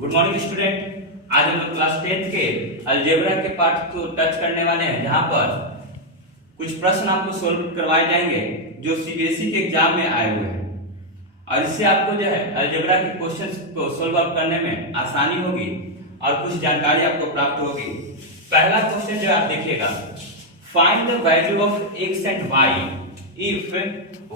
Good morning student. आज हम लोग क्लास 10th के अलजेब्रा के पार्ट को टच करने वाले हैं, जहां पर कुछ प्रश्न आपको सोल्व करवाए जाएंगे जो सीबीएसई के एग्जाम में आए हुए हैं, और इससे आपको जो है अलजेब्रा के क्वेश्चंस को सोल्व अप करने में आसानी होगी और कुछ जानकारी आपको प्राप्त होगी। पहला क्वेश्चन जो आप देखिएगा, find the value of x and y if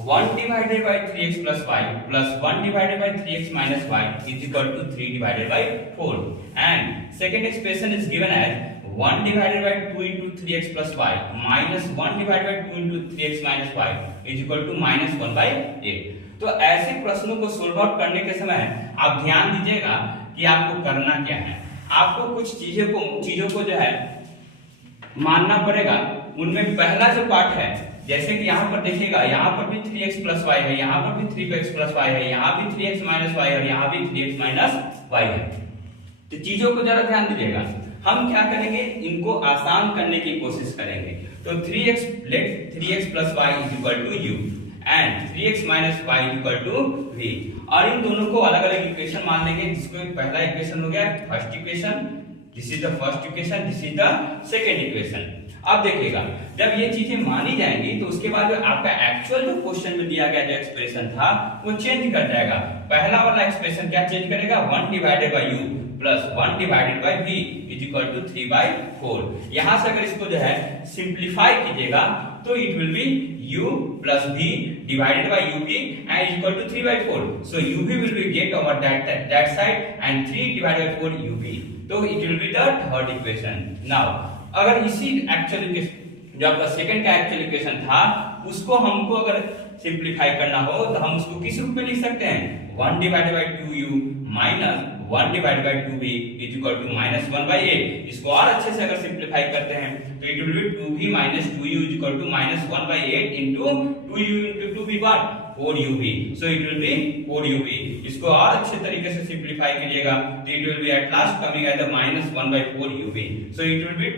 1 divided by 3x plus y plus 1 divided by 3x minus y is equal to 3 divided by 4, and second expression is given as 1 divided by 2 into 3x plus y minus 1 divided by 2 into 3x minus y is equal to minus 1 by 8। तो ऐसे प्रश्नों को solve out करने के समय आप ध्यान दीजिएगा कि आपको करना क्या है। आपको कुछ चीजों को जो है मानना पड़ेगा। उनमें पहला जो पार्ट है, जैसे कि यहाँ पर देखिएगा, यहाँ पर भी 3x plus y है, यहाँ पर भी 3x plus y है, यहाँ भी 3x minus y है और यहाँ भी 3x minus y है। तो चीजों को जरा ध्यान दीजिएगा। हम क्या करेंगे, इनको आसान करने की कोशिश करेंगे। तो 3x plus y is equal to u and 3x minus y is equal to v, और इन दोनों को अलग अलग इक्वेशन मान लेंगे, जिसको पहला इक्वेशन हो गया first equation, this is the first equation, this is the second equation. अब देखिएगा, जब ये चीजें मानी जाएंगी तो उसके बाद जो आपका एक्चुअल जो क्वेश्चन में दिया गया जो एक्सप्रेशन था वो चेंज कर जाएगा। पहला वाला एक्सप्रेशन क्या चेंज करेगा, 1 divided by u plus 1 divided by v is equal to 3/4। यहां से अगर इसको जो है सिंपलीफाई कीजिएगा तो it will be u plus v divided by uv and is equal to 3/4। So uv will be get over that side and 3 divided by 4 uv, तो it will be the third equation. Now अगर इसी actual equation जो आपका second का actual equation था उसको हमको अगर सिंपलीफाई करना हो तो हम उसको किस रूप में लिख सकते हैं, 1 divided by 2u minus 1 divided by 2v is equal to minus 1/8। इसको और अच्छे से अगर सिंपलीफाई करते हैं तो it will be 2v minus 2u is equal to minus 1/8 into 2u into 2v what 4uv, so it will be 4uv। इसको और अच्छे तरीके से सिंपलीफाई कीजिएगा तो it will be at last coming at the minus 1/4uv, so it will be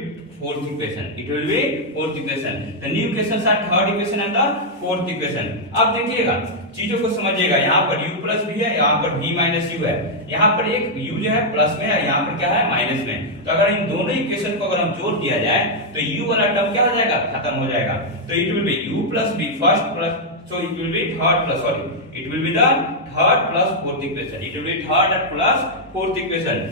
fourth equation, it will be fourth equation। the new equations are third equation and the fourth equation। अब देखिएगा, चीजों को समझिएगा, यहाँ पर u plus v है, यहाँ पर v माइनस u है, यहाँ पर एक u जो है प्लस में है, यहाँ पर क्या है माइनस में। तो अगर इन दोनों इक्वेशन को अगर हम जोड़ दिया जाए तो u वाला टर्म क्या हो जाएगा, खत्म हो जाएगा। तो it will be u plus v first plus, so it will B third plus, sorry it will be the third plus fourth equation, it will B third plus fourth equation.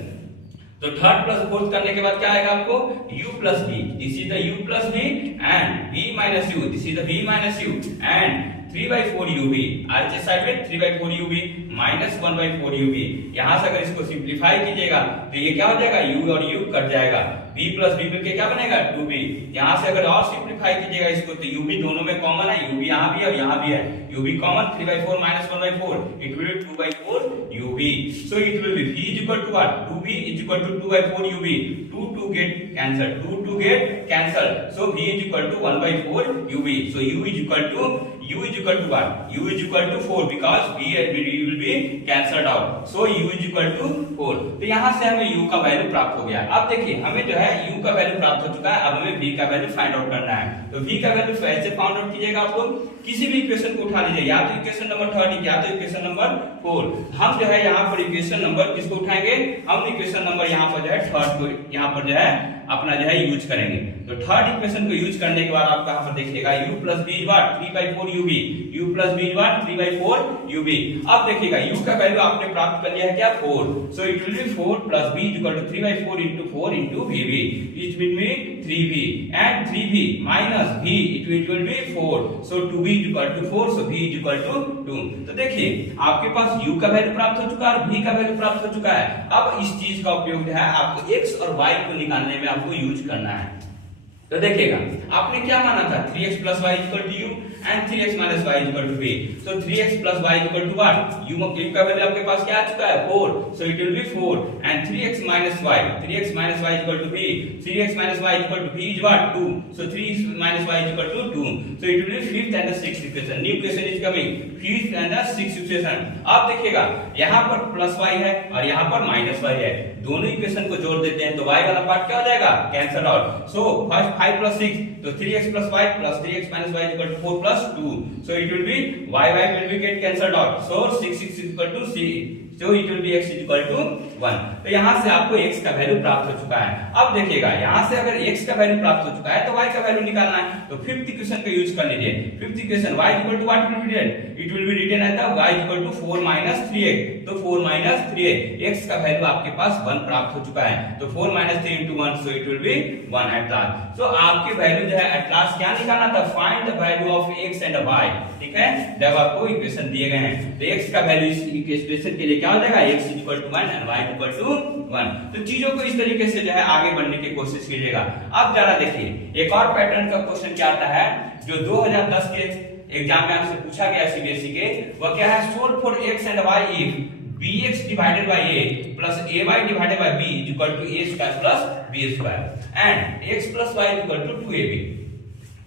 तो third plus fourth करने के बाद क्या आएगा आपको, u plus v, this is the u plus v and v minus u, this is the v minus u and 3/4uv, RHS side में 3/4uv minus 1/4uv। यहां से अगर इसको सिंपलीफाई कीजिएगा तो ये क्या हो जाएगा, u और u कट जाएगा, v प्लस v मिलके क्या बनेगा 2v। यहां से अगर और सिंपलीफाई कीजिएगा इसको तो u भी दोनों में कॉमन है, u भी यहां भी है और यहां भी है, u भी common 3/4 minus 1/4, it will be 2/4uv। So it will be v is equal to what, 2v is equal to 2/4uv, 2 get cancelled, 2 get cancelled, so v is equal to 1/4uv, so u is equal to what, u is equal to 4 because v will be cancelled out, so u is equal to 4। तो यहाँ से हमें u का value प्राप्त हो गया। अब देखिए हमें जो है u का वैल्यू प्राप्त हो चुका है, अब हमें v का वैल्यू फाइंड आउट करना है। तो v का वैल्यू कैसे फाइंड आउट कीजिएगा, आप लोग किसी भी इक्वेशन को उठा लीजिए, या तो इक्वेशन नंबर 30 या तो इक्वेशन नंबर 4। हम जो है यहाँ पर इक्वेशन नंबर किसको उठाएंगे, हम इक्वेशन नंबर यहाँ पर जो है थर्ड को यहाँ पर जो है अपना जो है यूज करेंगे। तो थर्ड इक्वेशन को यूज करने के बाद आप यहाँ पर देखिएगा u plus v is what 3/4uv, u plus v is what 3/4uv। अब देखिएगा u का वैल्यू आपने प्राप्त कर लिया है क्या 4, so it will be 4 plus v is equal to 3/4 into 4 into vv, it will be 3v and 3v minus v it will be 4, so 2v is equal to 4, so v is equal to 2। तो देखिए आपके पास u का value प्राप्त हो चुका है और v का वैल्यू प्राप्त हो चुका है। अब इस चीज का उपयोग जो है आपको x और y को निकालने में आपको यूज करना है। तो देखिएगा आपने क्या माना था, 3x plus y is equal to u and 3x minus y is equal to v, so 3x plus y is equal to what, u का वैल्यू आपके पास क्या आ चुका है 4, so it will be 4 and 3x minus y is equal to v, 3x minus y is equal to v is what 2, so 3x minus y is equal to 2, so it will be fifth and the sixth equation, new equation is coming, fifth and the sixth equation। अब देखिएगा यहाँ पर plus y है और यहाँ पर minus y है, दोनों इक्वेशन को जोड़ देते हैं तो y वाला पार्ट क्या हो जाएगा, cancel out. So first 5 plus 6, तो 3x plus y plus 3x minus y is equal to 4 plus 2, so it will be y will be get cancelled out, so 6 is equal to c, so it will be x is equal to 1। तो यहाँ से आपको x का value प्राप्त हो चुका है। अब देखिएगा यहाँ से अगर x का वैल्यू प्राप्त हो चुका है तो y का वैल्यू निकालना है। तो फिफ्थ इक्वेशन का यूज कर लीजिए। Fifth equation y equal to what will be written, it will be written as y equal to 4 minus 3x। तो 4 माइनस 3x, x का वैल्यू आपके पास 1 प्राप्त हो चुका है। तो 4 minus 3 into 1, so it will be 1 at last। so आपकी value जो है एट लास्ट क्या निकालना था, find the value of x and y। ठीक है, जब आपको इक्वेशन दिए गए हैं तो x का वैल्यू इस इक्वेशन के लिए क्या हो जाएगा, x equal to 1 and y equal to 1। तो चीजों को इस तरीके से जो है आगे बढ़ने की कोशिश कीजिएगा। अब जरा देखिए एक और पैटर्न का क्वेश्चन क्या आता है जो 2010 के एग्जाम में आपसे पूछा गया सीबीएसई के, वह क्या है, solve for x and y if bx divided by a plus ay divided by b is equal to a square plus b square and x plus y is equal to 2ab।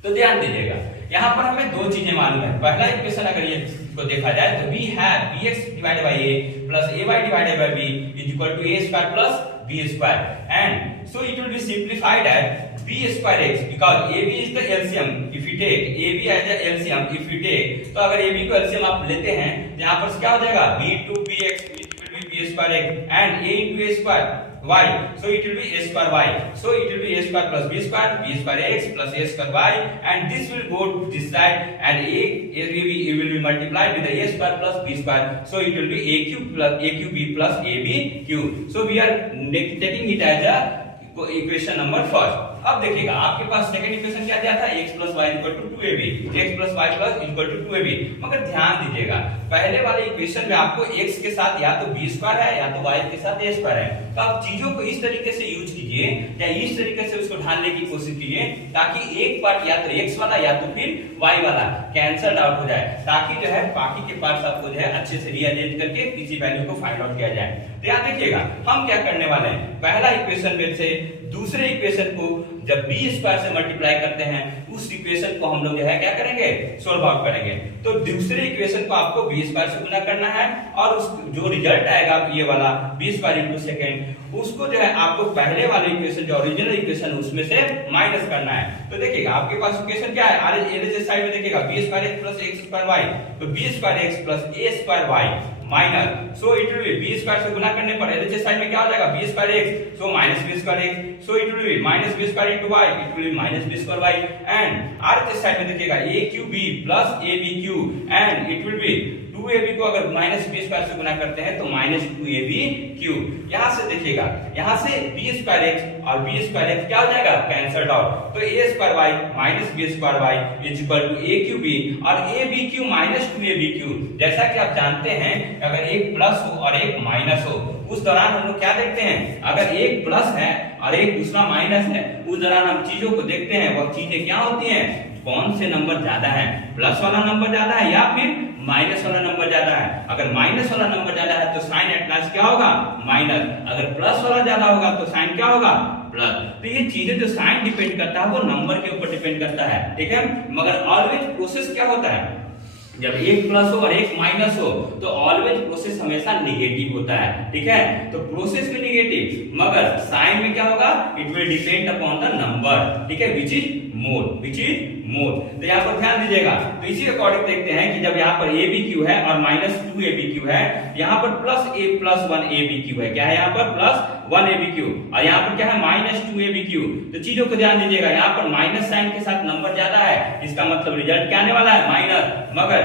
तो ध्यान दीजिएगा यहाँ पर हमें दो चीजें मालूम है। पहला इक्वेशन अगर ये को देखा जाए तो we have bx divided by a plus ay divided by b is equal to a square plus b square and so it will be simplified as b square x because ab is the LCM if you take ab as the LCM if you take, तो अगर ab को LCM आप लेते हैं तो यहाँ पर क्या हो जाएगा, b to bx it will be b square x and a into a square y, so it will be a square y, so it will be a square plus b square x plus a square y and this will go to this side and a will be multiplied with the a square plus b square, so it will be a cube plus a cube b plus ab cube। so we are taking it as a equation number first. अब देखिएगा आपके पास second equation क्या दिया था, x plus y equal to 2ab, x plus y plus equal to 2ab। मगर ध्यान दीजिएगा पहले वाले इक्वेशन में आपको x के साथ या तो b स्क्वायर है या तो y के साथ a स्क्वायर है। तो आप चीजों को इस तरीके से यूज कीजिए या इस तरीके से उसको ढालने की कोशिश कीजिए ताकि एक पार्ट या तो x वाला या तो फिर y वाला कैंसल आउट हो जाए, ताकि जो है बाकी के पार्ट्स आपको जो है अच्छे से रीअरेंज करके किसी वैल्यू को फाइंड आउट किया जाए। तो यहाँ देखिएगा हम क्या करने वाले हैं, पहला इक्वेशन में से दूसरे इक्वेशन को जब b स्क्वायर से मल्टीप्लाई करते हैं उस इक्वेशन को हम लोग जो है क्या करेंगे, सोल्व आउट करेंगे। तो दूसरे इक्वेशन को आपको b स्क्वायर से गुना करना है और उस जो रिजल्ट आएगा ये वाला b स्क्वायर इनटू सेकंड उसको जो है आपको पहले वाले इक्वेशन जो ओरिजिनल इक्वेशन उसमें से माइनस करना है। तो देखिएगा आपके पास इक्वेशन क्या है, आर साइड में देखिएगा b square x plus x square y, तो b square x plus a square y minus, so it will B b square से गुना करने पर एलएचएस साइड में क्या हो जाएगा, b square x, so minus b square x, so it will B minus b square into y, it will B minus b square y and RHS side में देखिएगा a cube b plus ab cube and it will B 2ab को अगर minus b square से गुना करते हैं तो minus 2ab cube. यहां से देखिएगा यहां से b स्क्वायर x और b स्क्वायर x क्या हो जाएगा, कैंसल्ड आउट। तो a square y minus b square y is equal to a cube b और ab cube minus 2ab cube. जैसा कि आप जानते हैं अगर एक प्लस हो और एक माइनस हो उस दौरान हम लोग क्या देखते हैं, अगर एक प्लस है और एक दूसरा माइनस है उस दौरान हम चीजों को देखते हैं, वह चीजें क्या होती हैं, कौन से नंबर ज्यादा है, प्लस वाला नंबर ज्यादा है या फिर माइनस वाला नंबर ज्यादा है। अगर माइनस वाला नंबर ज्यादा है तो साइन एट लास्ट क्या होगा, माइनस, अगर प्लस वाला ज्यादा होगा तो साइन क्या होगा, प्लस। तो ये चीजें जो साइन डिपेंड करता है वो नंबर के ऊपर डिपेंड करता है, ठीक है। मगर ऑलवेज प्रोसेस क्या होता है, जब एक प्लस हो और एक माइनस हो तो ऑलवेज प्रोसेस हमेशा नेगेटिव होता है, ठीक है। तो प्रोसेस में नेगेटिव मगर साइन में क्या होगा, it will depend upon the number, ठीक है, which is mode, which is mode. तो यहाँ पर ध्यान दीजिएगा। तो इसी अकॉर्डिंग देखते हैं कि जब यहाँ पर ए बी क्यू है और माइनस 2ab क्यू है, यहाँ पर plus a plus 1ab Q है, क्या है यहाँ पर प्लस 1ab क्यू और यहाँ पर क्या है माइनस 2ab क्यू। तो चीजों को ध्यान दीजिएगा, यहाँ पर माइनस साइन के साथ नंबर ज्यादा है, इसका मतलब रिजल्ट क्या आने वाला है, माइनस। मगर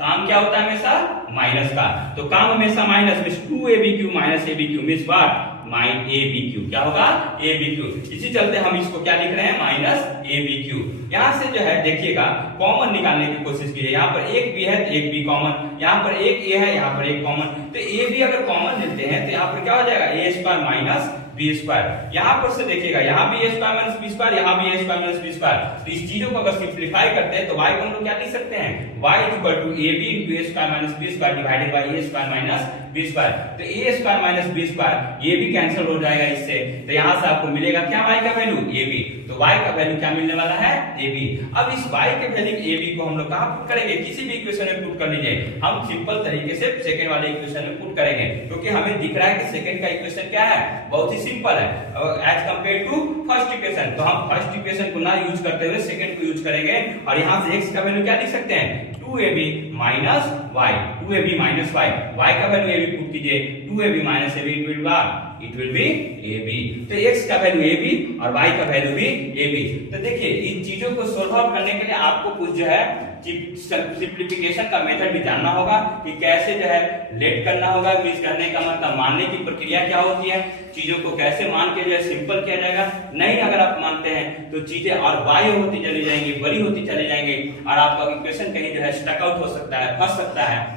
काम क्या होता है हमेशा, माइनस का। तो काम हमेशा माइनस में 2ab Q minus ab Q means what, mine ab Q, क्या होगा ab क्यू। इसी चलते हम इसको क्या लिख रहे हैं, माइनस ab क्यू। यहाँ से जो है देखिएगा कॉमन निकालने की कोशिश कीजिए, यहाँ पर एक b है तो एक b कॉमन, यहाँ पर एक a है यहाँ पर एक कॉमन, तो ab अगर कॉमन लेते हैं तो यहाँ पर क्या हो जाएगा, a square minus b square. यहाँ पर से देखिएगा यहाँ भी a square minus b square, यहाँ भी a square minus b square. तो इस चीजों को अगर सिंप्लीफाई करते हैं तो y को हम लोग क्या लिख सकते हैं, y equal to ab into a square minus b square divided by a square minus b square. तो a square minus b square ये भी कैंसिल हो जाएगा इससे, तो यहाँ से आपको मिलेगा क्या, y का वैल्यू ab। तो y का वैल्यू क्या मिलने वाला है, ab। अब इस y के वैल्यू ab को हम लोग कहाँ पुट करेंगे, किसी भी इक्वेशन में पुट कर लीजिए। हम सिंपल तरीके से सेकंड वाले इक्वेशन में पुट करेंगे क्योंकि हमें दिख रहा है कि सेकंड का इक्वेशन क्या है, बहुत ही सिंपल है as compare to first equation. तो हम फर्स्ट इक्वेशन को ना यूज करते हुए सेकंड को यूज करेंगे और यहाँ से x का वैल्यू क्या लिख सकते हैं, 2ab minus y, 2ab minus y, y का वैल्यू ab पुट कीजिए, 2ab minus ab it will be ab। तो x का वैल्यू ab और y का वैल्यू भी ab। तो देखिए इन चीजों को सोल्व आउट करने के लिए आपको कुछ जो है सिंप्लीफिकेशन का मेथड भी जानना होगा कि कैसे जो है लेट करना होगा। मींस करने का मतलब मानने की प्रक्रिया क्या होती है, चीजों को कैसे मान के जो है सिंपल किया जाएगा। नहीं अगर आप मानते हैं तो चीजें और बाई होती चली जाएंगी, बड़ी होती चली जाएंगी और आपका इक्वेशन कहीं जो है स्टक आउट हो सकता है, फंस सकता है।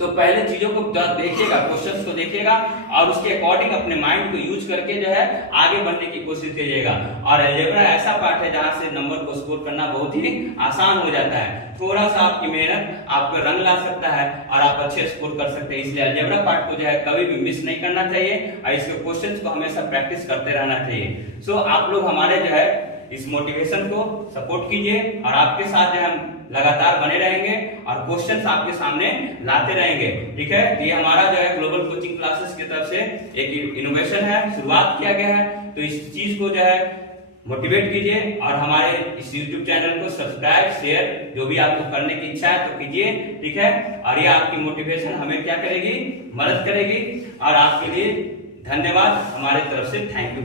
तो पहले चीजों को देखिएगा, क्वेश्चंस को देखिएगा और उसके अकॉर्डिंग अपने माइंड को यूज करके जो है आगे बढ़ने की कोशिश कीजिएगा। और अलजेब्रा ऐसा पार्ट है जहां से नंबर को स्कोर करना बहुत ही आसान हो जाता है। थोड़ा सा आपकी मेहनत आपको रंग ला सकता है और आप अच्छे स्कोर कर सकते हैं। इसलिए अलजेब्रा पार्ट को जो है कभी भी मिस नहीं करना चाहिए और इसके क्वेश्चंस को हमेशा प्रैक्टिस करते रहना चाहिए। सो आप लोग हमारे जो है इस मोटिवेशन को सपोर्ट कीजिए और आपके साथ जो हम लगातार बने रहेंगे और क्वेश्चंस आपके सामने लाते रहेंगे। ठीक है, ये हमारा जो है ग्लोबल कोचिंग क्लासेस की तरफ से एक इनोवेशन है, शुरुआत किया गया है। तो इस चीज को जो है मोटिवेट कीजिए और हमारे इस YouTube चैनल को सब्सक्राइब, शेयर जो भी आपको करने की इच्छा है तो कीजिए। ठीक है, और ये आपकी मोटिवेशन हमें क्या करेगी, मदद करेगी। और आपके लिए धन्यवाद हमारे तरफ से, थैंक यू।